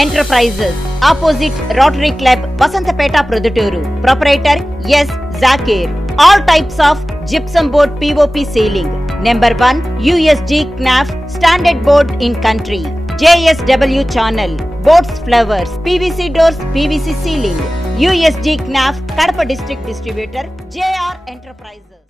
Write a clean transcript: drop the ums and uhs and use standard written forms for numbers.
Enterprises, opposite Rotary Club, Vasantapeta, Produturu. Proprietor S. Zakir. All types of gypsum board POP ceiling. Number 1, USG KNAF standard board in country. JSW channel, boards flowers, PVC doors, PVC ceiling. USG KNAF, Kadapa district distributor, JR Enterprises.